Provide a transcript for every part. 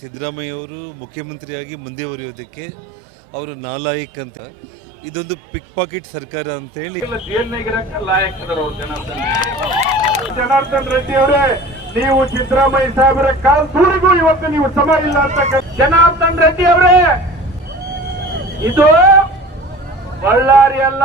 ಸಿದ್ದರಾಮಯ್ಯ ಅವರು ಮುಖ್ಯಮಂತ್ರಿಯಾಗಿ ಮುಂದುವರಿಯೋದಕ್ಕೆ ಅವರು ನಾಲಾಯಕ್ ಅಂತ. ಇದೊಂದು ಪಿಕ್ ಪಾಕೆಟ್ ಸರ್ಕಾರ ಅಂತ ಹೇಳಿ ಜನಾರ್ದನ್ ರೆಡ್ಡಿ. ಅವರೇ, ನೀವು ಸಿದ್ದರಾಮಯ್ಯ ಸಾಹೇಬರ ಕಾಲ್ ತೂರಿಗೂ ಇವತ್ತು ನೀವು ಸಮ ಇಲ್ಲ ಅಂತ ಜನಾರ್ದನ್ ರೆಡ್ಡಿ ಅವರೇ, ಇದು ಬಳ್ಳಾರಿ ಅಲ್ಲ.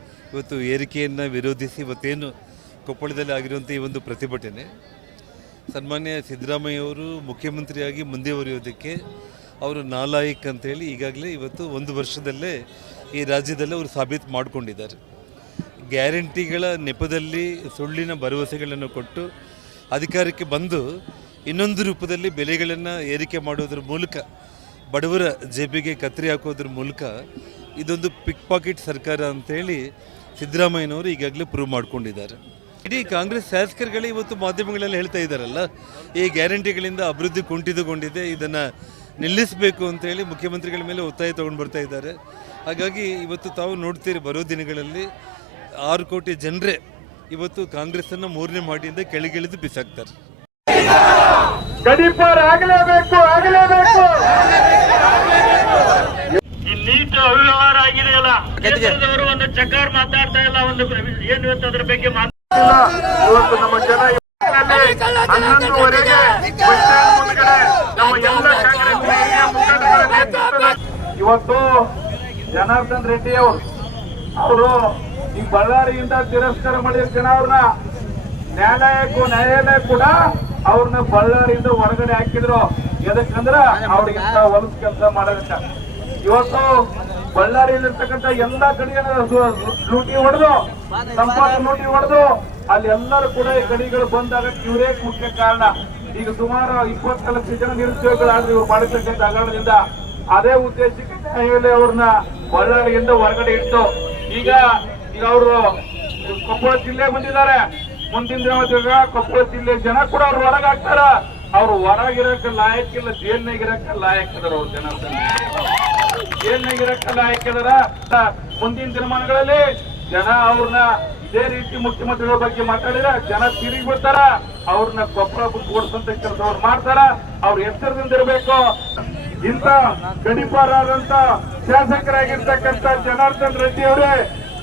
ಇವತ್ತು ಏರಿಕೆಯನ್ನು ವಿರೋಧಿಸಿ ಇವತ್ತೇನು ಕೊಪ್ಪಳದಲ್ಲಿ ಆಗಿರುವಂಥ ಈ ಒಂದು ಪ್ರತಿಭಟನೆ. ಸನ್ಮಾನ್ಯ ಸಿದ್ದರಾಮಯ್ಯ ಅವರು ಮುಖ್ಯಮಂತ್ರಿಯಾಗಿ ಮುಂದುವರಿಯೋದಕ್ಕೆ ಅವರು ನಾಲಾಯಕ್ ಅಂತೇಳಿ ಈಗಾಗಲೇ ಇವತ್ತು ಒಂದು ವರ್ಷದಲ್ಲೇ ಈ ರಾಜ್ಯದಲ್ಲೇ ಅವರು ಸಾಬೀತು ಮಾಡಿಕೊಂಡಿದ್ದಾರೆ. ಗ್ಯಾರಂಟಿಗಳ ನೆಪದಲ್ಲಿ ಸುಳ್ಳಿನ ಭರವಸೆಗಳನ್ನು ಕೊಟ್ಟು ಅಧಿಕಾರಕ್ಕೆ ಬಂದು ಇನ್ನೊಂದು ರೂಪದಲ್ಲಿ ಬೆಲೆಗಳನ್ನು ಏರಿಕೆ ಮಾಡೋದ್ರ ಮೂಲಕ, ಬಡವರ ಜೇಬಿಗೆ ಕತ್ತರಿ ಹಾಕೋದ್ರ ಮೂಲಕ ಇದೊಂದು ಪಿಕ್ ಪಾಕೆಟ್ ಸರ್ಕಾರ ಅಂತೇಳಿ ಸಿದ್ದರಾಮಯ್ಯನವರು ಈಗಾಗಲೇ ಪ್ರೂವ್ ಮಾಡ್ಕೊಂಡಿದ್ದಾರೆ. ಇಡೀ ಕಾಂಗ್ರೆಸ್ ಶಾಸಕರುಗಳೇ ಇವತ್ತು ಮಾಧ್ಯಮಗಳಲ್ಲಿ ಹೇಳ್ತಾ ಇದ್ದಾರಲ್ಲ, ಈ ಗ್ಯಾರಂಟಿಗಳಿಂದ ಅಭಿವೃದ್ಧಿ ಕುಂಠಿತಗೊಂಡಿದೆ, ಇದನ್ನು ನಿಲ್ಲಿಸಬೇಕು ಅಂತೇಳಿ ಮುಖ್ಯಮಂತ್ರಿಗಳ ಮೇಲೆ ಒತ್ತಾಯ ತಗೊಂಡು ಬರ್ತಾ ಇದ್ದಾರೆ. ಹಾಗಾಗಿ ಇವತ್ತು ತಾವು ನೋಡ್ತೀರಿ ಬರೋ ದಿನಗಳಲ್ಲಿ ಆರು ಕೋಟಿ ಜನರೇ ಇವತ್ತು ಕಾಂಗ್ರೆಸ್ಸನ್ನು ಮೂರನೇ ಮಾಡಿಯಿಂದ ಕೆಳಗಿಳಿದು ಬಿಸಾಕ್ತಾರೆ. ಕೇಂದ್ರದವರು ಒಂದು ಚಕಾರ್ ಮಾತಾಡ್ತಾ ಇಲ್ಲ ಒಂದು ಏನು ಇವತ್ತು ಅದ್ರ ಬಗ್ಗೆ ಮಾತಾಡ್ತಿಲ್ಲ ಇವತ್ತು ನಮ್ಮ ಜನ ಹನ್ನೊಂದುವರೆಗೆ ನಮ್ಮ ಎಲ್ಲ ಕಾಂಗ್ರೆಸ್ ಇವತ್ತು ಜನಾರ್ದನ್ ರೆಡ್ಡಿ ಅವರು ಅವರು ಈ ಬಳ್ಳಾರಿಯಿಂದ ತಿರಸ್ಕಾರ ಮಾಡಿದ ಜನ ಅವ್ರನ್ನ ನ್ಯಾಯಾಲಯಕ್ಕೂ ನ್ಯಾಯಾಲಯ ಕೂಡ ಅವ್ರನ್ನ ಬಳ್ಳಾರಿಯಿಂದ ಹೊರಗಡೆ ಹಾಕಿದ್ರು. ಎದಕ್ಕಂದ್ರ ಅವ್ರಿಗೆ ಹೊಲಸ್ ಹೊಲಸು ಕೆಲಸ ಮಾಡೋದಕ್ಕ. ಇವತ್ತು ಬಳ್ಳಾರಿಯಲ್ಲಿರ್ತಕ್ಕಂಥ ಎಲ್ಲಾ ಕಡೆಯ ಲೂಟಿ ಹೊಡೆದು ಸಂಪಾದ ಲೂಟಿ ಹೊಡೆದು, ಅಲ್ಲಿ ಎಲ್ಲರೂ ಕೂಡ ಈ ಗಡಿಗಳು ಬಂದಾಗ ಇವರೇ ಮುಖ್ಯ ಕಾರಣ. ಈಗ ಸುಮಾರು ಇಪ್ಪತ್ತು ಲಕ್ಷ ಜನ ನಿರುದ್ಯೋಗಿಗಳಾದ್ರೆ ಇವ್ರು ಮಾಡಿರ್ತಕ್ಕಂಥ ಹಗರಣದಿಂದ ಅದೇ ಉದ್ದೇಶಕ್ಕೆ ನ್ಯಾಯಾಲಯ ಅವ್ರನ್ನ ಬಳ್ಳಾರಿಯಿಂದ ಹೊರಗಡೆ ಇಟ್ಟು, ಈಗ ಈಗ ಅವರು ಕೊಪ್ಪಳ ಜಿಲ್ಲೆ ಬಂದಿದ್ದಾರೆ. ಮುಂದಿನ ದಿನ ಕೊಪ್ಪಳ ಜಿಲ್ಲೆ ಜನ ಕೂಡ ಅವ್ರು ಹೊರಗಾಗ್ತಾರ ಅವ್ರು ಹೊರಗಿರಕ್ಕೆ ಲಾಯಕ್ಕಿಲ್ಲ ಜೇಲ್ನಾಗಿರಕ್ಕೆ ಲಾಯಕ್ ಅದಾರ ಅವ್ರು ಜನ. ಜೈಲ್ನಾಗಿರಕ್ಕೆ ಯಾಕೆಂದ್ರ ಮುಂದಿನ ದಿನಮಾನಗಳಲ್ಲಿ ಜನ ಅವ್ರನ್ನ ಇದೇ ರೀತಿ ಮುಖ್ಯಮಂತ್ರಿಗಳ ಬಗ್ಗೆ ಮಾತಾಡಿದ್ರೆ ಜನ ತಿರುಗಿ ಬಿಡ್ತಾರ, ಅವ್ರನ್ನ ಬಿಟ್ಟು ಓಡಿಸಂತ ಕೆಲಸ ಅವ್ರು ಮಾಡ್ತಾರ, ಅವ್ರ ಎಚ್ಚರದಿಂದ ಇರಬೇಕು. ಇಂತ ಗಡಿಪಾರಾದಂತ ಶಾಸಕರಾಗಿರ್ತಕ್ಕಂಥ ಜನಾರ್ದನ್ ರೆಡ್ಡಿ ಅವರೇ,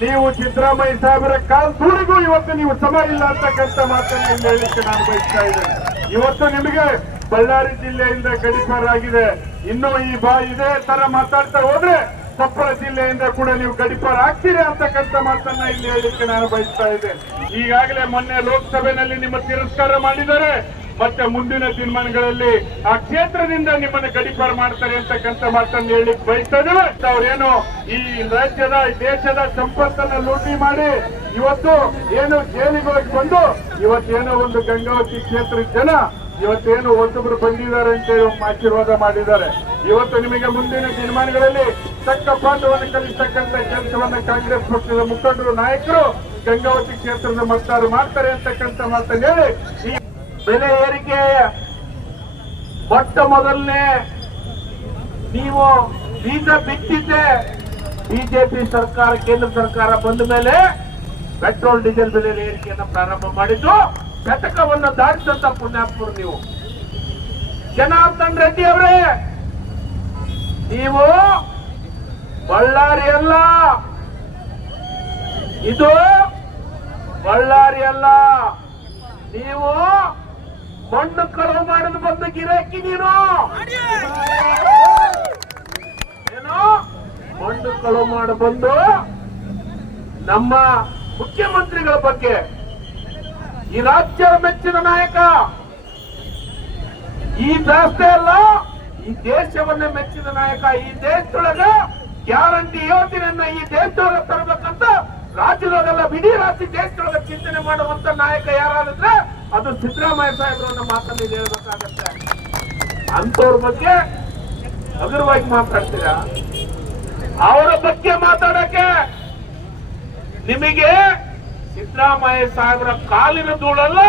ನೀವು ಸಿದ್ದರಾಮಯ್ಯ ಸಾಹೇಬರ ಕಾಲ್ ಸೂರಿಗೂ ಇವತ್ತು ನೀವು ಸಮ ಇಲ್ಲ ಅಂತಕ್ಕಂಥ ಮಾತನ್ನು ಹೇಳಲಿಕ್ಕೆ ನಾನು ಬಯಸ್ತಾ ಇದ್ದೇನೆ. ಇವತ್ತು ನಿಮಗೆ ಬಳ್ಳಾರಿ ಜಿಲ್ಲೆಯಿಂದ ಗಡಿಪಾರಾಗಿದೆ ಇನ್ನು ಈ ಬಾ ಇದೇ ತರ ಮಾತಾಡ್ತಾ ಹೋದ್ರೆ ಕೊಪ್ಪಳ ಜಿಲ್ಲೆಯಿಂದ ಕೂಡ ನೀವು ಗಡಿಪಾರ ಆಗ್ತೀರಿ ಅಂತಕ್ಕಂಥ ಮಾತನ್ನ ಇಲ್ಲಿ ಹೇಳಲಿಕ್ಕೆ ನಾನು ಬಯಸ್ತಾ ಇದ್ದೆ. ಈಗಾಗಲೇ ಮೊನ್ನೆ ಲೋಕಸಭೆಯಲ್ಲಿ ನಿಮ್ಮ ತಿರಸ್ಕಾರ ಮಾಡಿದ್ದಾರೆ. ಮತ್ತೆ ಮುಂದಿನ ದಿನಮಾನಗಳಲ್ಲಿ ಆ ಕ್ಷೇತ್ರದಿಂದ ನಿಮ್ಮನ್ನು ಗಡಿಪಾರು ಮಾಡ್ತಾರೆ ಅಂತಕ್ಕಂಥ ಮಾತನ್ನು ಹೇಳಲಿಕ್ಕೆ ಬಯಸ್ತಾ ಇದ್ದೇವೆ. ಅವ್ರೇನು ಈ ರಾಜ್ಯದ ದೇಶದ ಸಂಪತ್ತನ್ನ ಲೂಟಿ ಮಾಡಿ ಇವತ್ತು ಏನು ಜೈಲಿಗೆ ಹೋಗಿ ಬಂದು ಇವತ್ತೇನೋ ಒಂದು ಗಂಗಾವತಿ ಕ್ಷೇತ್ರದ ಜನ ಇವತ್ತೇನು ಹೊಸಬ್ರು ಬಂದಿದ್ದಾರೆ ಅಂತ ಹೇಳಿ ಆಶೀರ್ವಾದ ಮಾಡಿದ್ದಾರೆ. ಇವತ್ತು ನಿಮಗೆ ಮುಂದಿನ ದಿನಮಾನಗಳಲ್ಲಿ ತಕ್ಕ ಪಾಠವನ್ನು ಕಲಿಸ್ತಕ್ಕಂಥ ಕೆಲಸವನ್ನ ಕಾಂಗ್ರೆಸ್ ಪಕ್ಷದ ಮುಖಂಡರು, ನಾಯಕರು ಗಂಗಾವತಿ ಕ್ಷೇತ್ರದ ಮತದಾರರು ಮಾಡ್ತಾರೆ ಅಂತಕ್ಕಂಥ ಮಾತನ್ನು ಹೇಳಿ ಈ ಬೆಲೆ ಏರಿಕೆ ಮೊಟ್ಟ ಮೊದಲನೇ ನೀವು ಬೀಜ ಬಿತ್ತಿದ್ದೆ, ಬಿಜೆಪಿ ಸರ್ಕಾರ, ಕೇಂದ್ರ ಸರ್ಕಾರ ಬಂದ ಮೇಲೆ ಪೆಟ್ರೋಲ್, ಡೀಸೆಲ್ ಬೆಲೆ ಏರಿಕೆಯನ್ನು ಪ್ರಾರಂಭ ಮಾಡಿದ್ದು. ಶತಕವನ್ನು ದಾಟಿದಂತ ಪುಣ್ಯಾತ್ಮರು ನೀವು. ಜನಾರ್ದನ್ ರೆಡ್ಡಿ ಅವರೇ, ನೀವು ಬಳ್ಳಾರಿ ಅಲ್ಲ. ಇದು ಬಳ್ಳಾರಿ ಅಲ್ಲ. ನೀವು ಮಣ್ಣು ಕಳವು ಮಾಡಿದ ಬಂದ ಗಿರಾಕಿ ನೀನು. ಏನು? ಮಣ್ಣು ಕಳವು ಮಾಡಿ ಬಂದು ನಮ್ಮ ಮುಖ್ಯಮಂತ್ರಿಗಳ ಬಗ್ಗೆ ಈ ರಾಜ್ಯ ಮೆಚ್ಚಿದ ನಾಯಕ. ಈ ರಾಷ್ಟ್ರ ಅಲ್ಲ, ಈ ದೇಶವನ್ನೇ ಮೆಚ್ಚಿದ ನಾಯಕ. ಈ ದೇಶದೊಳಗ ಗ್ಯಾರಂಟಿ ಯೋಜನೆಯನ್ನ ಈ ದೇಶದೊಳಗೆ ತರಬೇಕಂತ ರಾಜ್ಯದೊಳಗೆಲ್ಲ ಇಡೀ ರಾಜ್ಯ ದೇಶದೊಳಗೆ ಚಿಂತನೆ ಮಾಡುವಂತ ನಾಯಕ ಯಾರಾದ್ರೆ ಅದು ಸಿದ್ದರಾಮಯ್ಯ ಸಾಹೇಬರು ಅನ್ನೋ ಮಾತನ್ನು ಹೇಳ್ಬೇಕಾಗತ್ತೆ. ಅಂತವ್ರ ಬಗ್ಗೆ ಹಗುರವಾಗಿ ಮಾತಾಡ್ತೀರಾ? ಅವರ ಬಗ್ಗೆ ಮಾತಾಡಕ್ಕೆ ನಿಮಗೆ ಸಿದ್ದರಾಮಯ್ಯ ಸಾಹೇಬರ ಕಾಲಿನ ಧೂಳಲ್ಲ,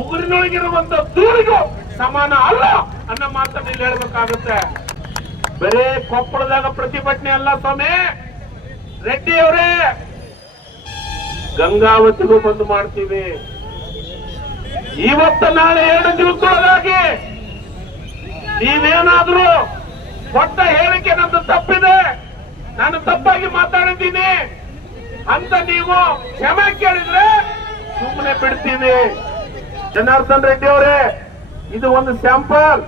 ಉಗುರಿನೊಳಗಿರುವಂತ ಧೂಳಿಗೂ ಸಮಾನ ಅಲ್ಲ ಅನ್ನೋ ಮಾತನ್ನ ಇಲ್ಲಿ ಹೇಳ್ಬೇಕಾಗುತ್ತೆ. ಬರೇ ಕೊಪ್ಪಳದಾಗ ಪ್ರತಿಭಟನೆ ಅಲ್ಲ ಸ್ವಾಮಿ. ರೆಡ್ಡಿ ಅವರೇ, ಗಂಗಾವತಿಗೂ ಬಂದು ಮಾಡ್ತೀವಿ. ಇವತ್ತ ನಾಳೆ ಎರಡು ದಿವಸದೊಳಗಾಗಿ ನೀವೇನಾದ್ರೂ ಕೊಟ್ಟ ಹೇಳಿಕೆ ನಂದು ತಪ್ಪಿದೆ. ನಾನು ತಪ್ಪಾಗಿ ಮಾತಾಡಿದ್ದೀನಿ. ಅಂತ ನೀವು ಕ್ಷಮೆ ಕೇಳಿದ್ರೆ ಸುಮ್ಮನೆ ಬಿಡ್ತೀವಿ ಜನಾರ್ದನ್ ರೆಡ್ಡಿ ಅವರೇ, ಇದು ಒಂದು ಸ್ಯಾಂಪಲ್.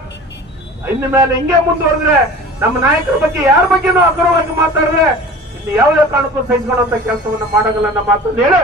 ಇನ್ನು ಮೇಲೆ ಹಿಂಗೆ ಮುಂದುವರೆದ್ರೆ ನಮ್ಮ ನಾಯಕರ ಬಗ್ಗೆ ಯಾರ ಬಗ್ಗೆನೂ ಅಗ್ರವಾಗಿ ಮಾತಾಡಿದ್ರೆ ಇನ್ನು ಯಾವುದೇ ಕಾರಣಕ್ಕೂ ಸಹಿಸ್ಕೊಳ್ಳುವಂತ ಕೆಲಸವನ್ನ ಮಾಡೋದಿಲ್ಲ ನಮ್ಮ ಮಾತನ್ನು ಹೇಳಿ.